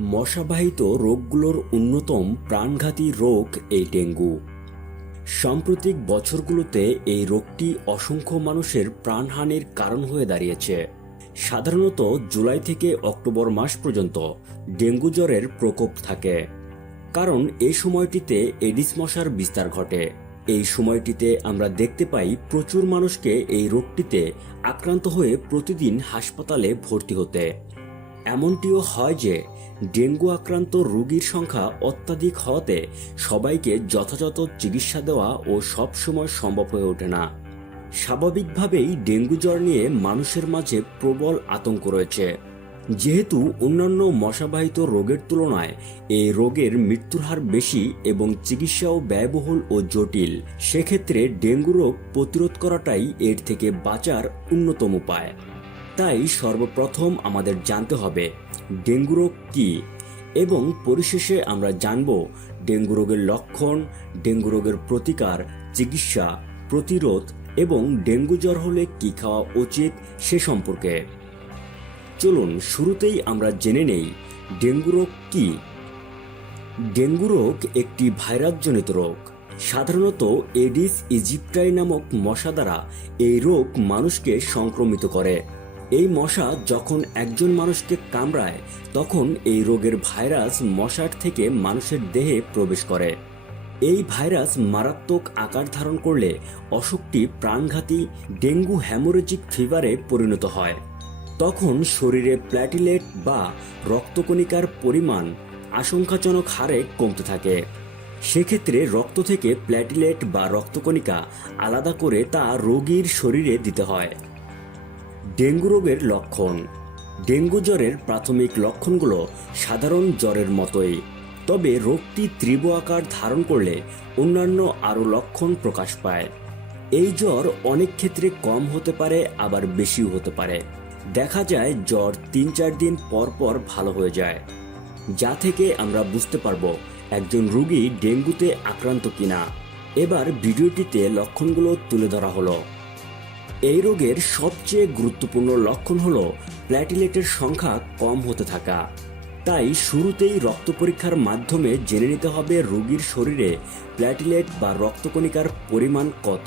মশাবাহিত রোগগুলোর অন্যতম প্রাণঘাতী রোগ এই ডেঙ্গু। সাম্প্রতিক বছরগুলোতে এই রোগটি অসংখ্য মানুষের প্রাণহানির কারণ হয়ে দাঁড়িয়েছে। সাধারণত জুলাই থেকে অক্টোবর মাস পর্যন্ত ডেঙ্গু জ্বরের প্রকোপ থাকে। কারণ এই সময়টিতে এডিস মশার বিস্তার ঘটে। এই সময়টিতে আমরা দেখতে পাই প্রচুর মানুষকে এই রোগটিতে আক্রান্ত হয়ে প্রতিদিন হাসপাতালে ভর্তি হতে। এমনটিও হয় যে ডেঙ্গু আক্রান্ত রোগীর সংখ্যা অত্যাধিক হওয়াতে সবাইকে যথাযথ চিকিৎসা দেওয়া ও সবসময় সম্ভব হয়ে ওঠে না। স্বাভাবিকভাবেই ডেঙ্গু জ্বর নিয়ে মানুষের মাঝে প্রবল আতঙ্ক রয়েছে। যেহেতু অন্যান্য মশাবাহিত রোগের তুলনায় এই রোগের মৃত্যুর হার বেশি এবং চিকিৎসাও ব্যয়বহুল ও জটিল, সেক্ষেত্রে ডেঙ্গু রোগ প্রতিরোধ করাটাই এর থেকে বাঁচার অন্যতম উপায়। তাই সর্বপ্রথম আমাদের জানতে হবে, ডেঙ্গু রোগ কী? এবং পরিশেষে আমরা জানব, ডেঙ্গু রোগের লক্ষণ, ডেঙ্গু রোগের প্রতিকার, চিকিৎসা, প্রতিরোধ এবং ডেঙ্গু জ্বর হলে কী খাওয়া উচিত সে সম্পর্কে। চলুন শুরুতেই আমরা জেনে নেই, ডেঙ্গু রোগ কী? ডেঙ্গু রোগ একটি ভাইরাসজনিত রোগ। সাধারণত এডিস ইজিপ্টাই নামক মশা দ্বারা এই রোগ মানুষকে সংক্রমিত করে। এই মশা যখন একজন মানুষকে কামড়ায়, তখন এই রোগের ভাইরাস মশার থেকে মানুষের দেহে প্রবেশ করে। এই ভাইরাস মারাত্মক আকার ধারণ করলে অসুখটি প্রাণঘাতী ডেঙ্গু হ্যামোরেজিক ফিভারে পরিণত হয়। তখন শরীরে প্ল্যাটিলেট বা রক্তকণিকার পরিমাণ আশঙ্কাজনক হারে কমতে থাকে। সেক্ষেত্রে রক্ত থেকে প্ল্যাটিলেট বা রক্তকণিকা আলাদা করে তা রোগীর শরীরে দিতে হয়। ডেঙ্গু রোগের লক্ষণ। ডেঙ্গু জ্বরের প্রাথমিক লক্ষণগুলো সাধারণ জ্বরের মতোই। তবে রোগটি তীব্র আকার ধারণ করলে অন্যান্য আরও লক্ষণ প্রকাশ পায়। এই জ্বর অনেক ক্ষেত্রে কম হতে পারে, আবার বেশিও হতে পারে। দেখা যায় জ্বর তিন চার দিন পর পর ভালো হয়ে যায়। যা থেকে আমরা বুঝতে পারব একজন রোগী ডেঙ্গুতে আক্রান্ত কিনা। এবার ভিডিওটিতে লক্ষণগুলো তুলে ধরা হলো। এই রোগের সবচেয়ে গুরুত্বপূর্ণ লক্ষণ হল প্ল্যাটিলেটের সংখ্যা কম হতে থাকা। তাই শুরুতেই রক্ত পরীক্ষার মাধ্যমে জেনে নিতে হবে রোগীর শরীরে প্ল্যাটিলেট বা রক্তকণিকার পরিমাণ কত।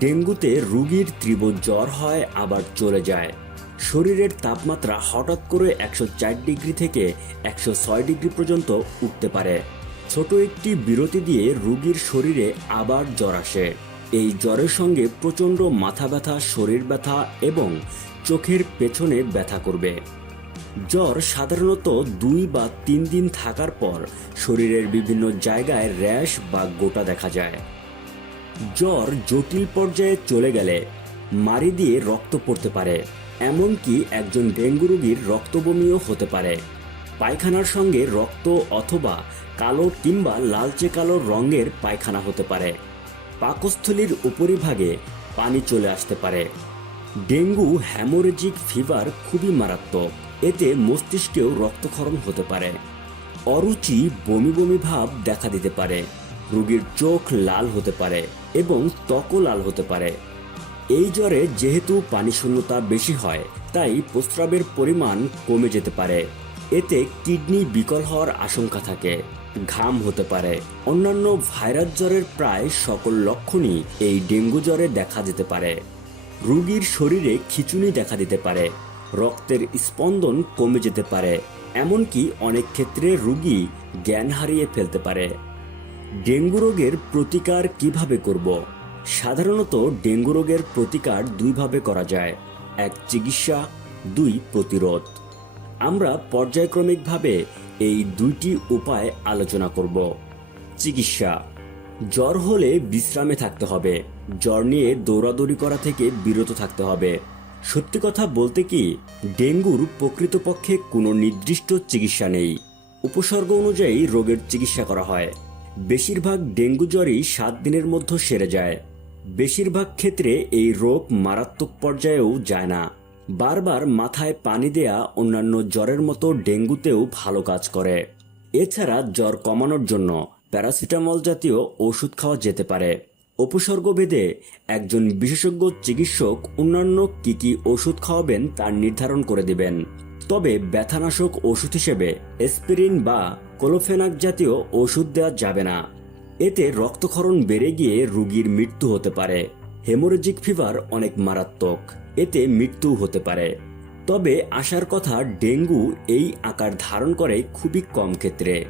ডেঙ্গুতে রুগীর তীব্র জ্বর হয়, আবার চলে যায়। শরীরের তাপমাত্রা হঠাৎ করে একশো চার ডিগ্রি থেকে একশো ছয় ডিগ্রি পর্যন্ত উঠতে পারে। ছোট একটি বিরতি দিয়ে রুগীর শরীরে আবার জ্বর আসে। এই জ্বরের সঙ্গে প্রচণ্ড মাথা ব্যথা, শরীর ব্যথা এবং চোখের পেছনে ব্যথা করবে। জ্বর সাধারণত দুই বা তিন দিন থাকার পর শরীরের বিভিন্ন জায়গায় র্যাশ বা গোটা দেখা যায়। জ্বর জটিল পর্যায়ে চলে গেলে মারি দিয়ে রক্ত পড়তে পারে, এমনকি একজন ডেঙ্গু রোগীর রক্তবমিও হতে পারে। পায়খানার সঙ্গে রক্ত অথবা কালো কিংবা লালচে কালো রঙের পায়খানা হতে পারে। পাকস্থলীর উপরিভাগে পানি চলে আসতে পারে। ডেঙ্গু, হ্যামোরেজিক ফিভার খুবই মারাত্মক। এতে মস্তিষ্কেও রক্তক্ষরণ হতে পারে। অরুচি, বমি বমি ভাব দেখা দিতে পারে। রোগীর চোখ লাল হতে পারে এবং ত্বকও লাল হতে পারে। এই জ্বরে যেহেতু পানি শূন্যতা বেশি হয়, তাই প্রস্রাবের পরিমাণ কমে যেতে পারে। এতে কিডনি বিকল হওয়ার আশঙ্কা থাকে, ঘাম হতে পারে। অন্যান্য ভাইরাস জ্বরের প্রায় সকল লক্ষণই এই ডেঙ্গু জ্বরে দেখা যেতে পারে। রোগীর শরীরে খিচুনি দেখা দিতে পারে, রক্তের স্পন্দন কমে যেতে পারে, এমনকি অনেক ক্ষেত্রে রোগী জ্ঞান হারিয়ে ফেলতে পারে। ডেঙ্গু রোগের প্রতিকার কীভাবে করব? সাধারণত ডেঙ্গু রোগের প্রতিকার দুইভাবে করা যায়, এক চিকিৎসা, দুই প্রতিরোধ। আমরা পর্যায়ক্রমিকভাবে এই দুইটি উপায় আলোচনা করব। চিকিৎসা। জ্বর হলে বিশ্রামে থাকতে হবে। জ্বর নিয়ে দৌড়াদৌড়ি করা থেকে বিরত থাকতে হবে। সত্যি কথা বলতে কি, ডেঙ্গুর প্রকৃতপক্ষে কোনো নির্দিষ্ট চিকিৎসা নেই। উপসর্গ অনুযায়ী রোগের চিকিৎসা করা হয়। বেশিরভাগ ডেঙ্গু জ্বরই সাত দিনের মধ্যে সেরে যায়। বেশিরভাগ ক্ষেত্রে এই রোগ মারাত্মক পর্যায়েও যায় না। বারবার মাথায় পানি দেয়া অন্যান্য জ্বরের মতো ডেঙ্গুতেও ভালো কাজ করে। এছাড়া জ্বর কমানোর জন্য প্যারাসিটামল জাতীয় ওষুধ খাওয়া যেতে পারে। উপসর্গ ভেদে একজন বিশেষজ্ঞ চিকিৎসক অন্যান্য কি কি ওষুধ খাওয়াবেন তা নির্ধারণ করে দেবেন। তবে ব্যথানাশক ওষুধ হিসেবে এসপিরিন বা কোলোফেনাক জাতীয় ওষুধ দেওয়া যাবে না। এতে রক্তক্ষরণ বেড়ে গিয়ে রোগীর মৃত্যু হতে পারে। হেমোরেজিক ফিভার অনেক মারাত্মক। এতে মৃত্যু হতে পারে। তবে আসার কথা ডেঙ্গু এই আকার ধারণ করে খুবই কম ক্ষেত্রে।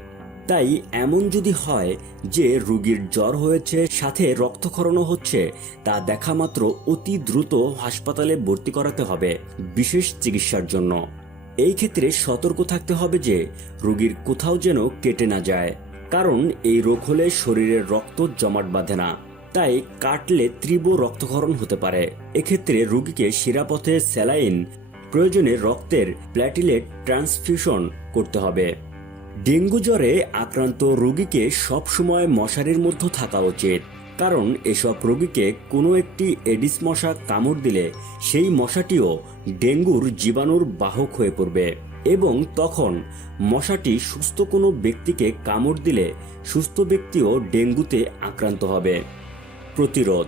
তাই এমন যদি হয় যে রুগীর জ্বর হয়েছে, সাথে রক্তক্ষরণও হচ্ছে, তা দেখা মাত্র অতি দ্রুত হাসপাতালে ভর্তি করাতে হবে বিশেষ চিকিৎসার জন্য। এই ক্ষেত্রে সতর্ক থাকতে হবে যে রুগীর কোথাও যেন কেটে না যায়। কারণ এই রোগ হলে শরীরের রক্ত জমাট বাঁধে না। তাই কাটলে তীব্র রক্তক্ষরণ হতে পারে। এক্ষেত্রে রোগীকে শিরাপথে স্যালাইন, প্রয়োজনে রক্তের প্ল্যাটিলেট ট্রান্সফিউশন করতে হবে। ডেঙ্গু জ্বরে আক্রান্ত রোগীকে সবসময় মশারির মধ্যে থাকা উচিত, কারণ এসব রোগীকে কোনো একটি এডিস মশা কামড় দিলে সেই মশাটিও ডেঙ্গুর জীবাণুর বাহক হয়ে পড়বে এবং তখন মশাটি সুস্থ কোনো ব্যক্তিকে কামড় দিলে সুস্থ ব্যক্তিও ডেঙ্গুতে আক্রান্ত হবে। প্রতিরোধ।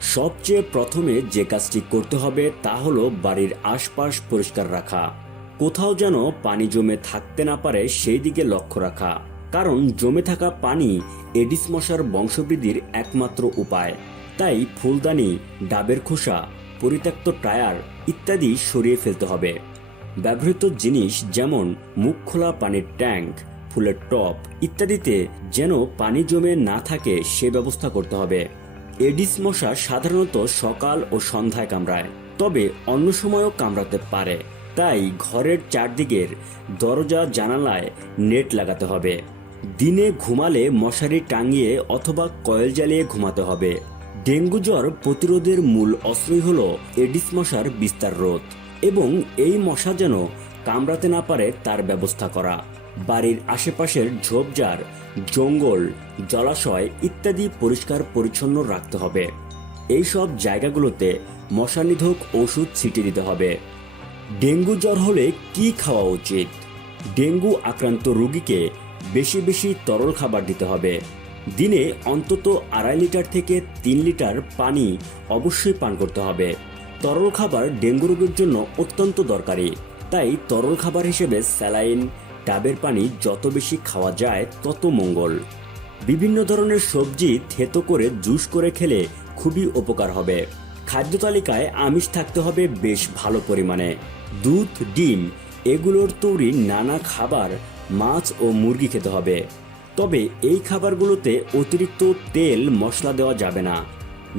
সবচেয়ে প্রথমে যে কাজটি করতে হবে তা হলো বাড়ির আশপাশ পরিষ্কার রাখা। কোথাও যেন পানি জমে থাকতে না পারে সেই দিকে লক্ষ্য রাখা। কারণ জমে থাকা পানি এডিস মশার বংশবৃদ্ধির একমাত্র উপায়। তাই ফুলদানি, ডাবের খোসা, পরিত্যক্ত টায়ার ইত্যাদি সরিয়ে ফেলতে হবে। ব্যবহৃত জিনিস যেমন মুখ খোলা পানির ট্যাঙ্ক, ফুলের টপ ইত্যাদিতে যেন পানি জমে না থাকে সে ব্যবস্থা করতে হবে। এডিস মশা সাধারণত সকাল ও সন্ধ্যায় কামড়ায়, তবে অন্য সময়ও কামড়াতে পারে। তাই ঘরের চারদিকের দরজা, জানালায় নেট লাগাতে হবে। দিনে ঘুমালে মশারি টাঙিয়ে অথবা কয়েল জ্বালিয়ে ঘুমাতে হবে। ডেঙ্গু জ্বর প্রতিরোধের মূল অস্ত্রই হল এডিস মশার বিস্তার রোধ, এবং এই মশা যেন কামড়াতে না পারে তার ব্যবস্থা করা। বাড়ির আশেপাশের ঝোপঝাড়, জঙ্গল, জলাশয় ইত্যাদি পরিষ্কার পরিচ্ছন্ন রাখতে হবে। এই সব জায়গাগুলোতে মশা নিধক ওষুধ ছিটিয়ে দিতে হবে। ডেঙ্গু জ্বর হলে কি খাওয়া উচিত? ডেঙ্গু আক্রান্ত রোগীকে বেশি বেশি তরল খাবার দিতে হবে। দিনে অন্তত আড়াই লিটার থেকে তিন লিটার পানি অবশ্যই পান করতে হবে। তরল খাবার ডেঙ্গু রোগের জন্য অত্যন্ত দরকারি। তাই তরল খাবার হিসেবে স্যালাইন ডাবের পানি যত বেশি খাওয়া যায়, তত মঙ্গল। বিভিন্ন ধরনের সবজি থেতো করে জুস করে খেলে খুবই উপকার হবে। খাদ্য তালিকায় আমিষ থাকতে হবে বেশ ভালো পরিমাণে। দুধ, ডিম, এগুলোর তৈরি নানা খাবার মাছ ও মুরগি খেতে হবে। তবে এই খাবারগুলোতে অতিরিক্ত তেল, মশলা দেওয়া যাবে না।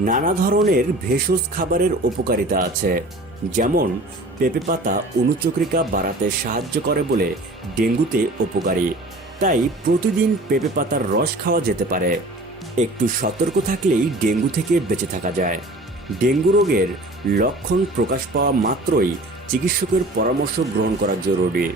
নানা ধরনের ভেষজ খাবারের উপকারিতা আছে। যেমন পেঁপে পাতা অনুচক্রিকা বাড়াতে সাহায্য করে বলে ডেঙ্গুতে উপকারী। তাই প্রতিদিন পেঁপে পাতার রস খাওয়া যেতে পারে। একটু সতর্ক থাকলেই ডেঙ্গু থেকে বেঁচে থাকা যায়। ডেঙ্গু রোগের লক্ষণ প্রকাশ পাওয়া মাত্রই চিকিৎসকের পরামর্শ গ্রহণ করা জরুরি।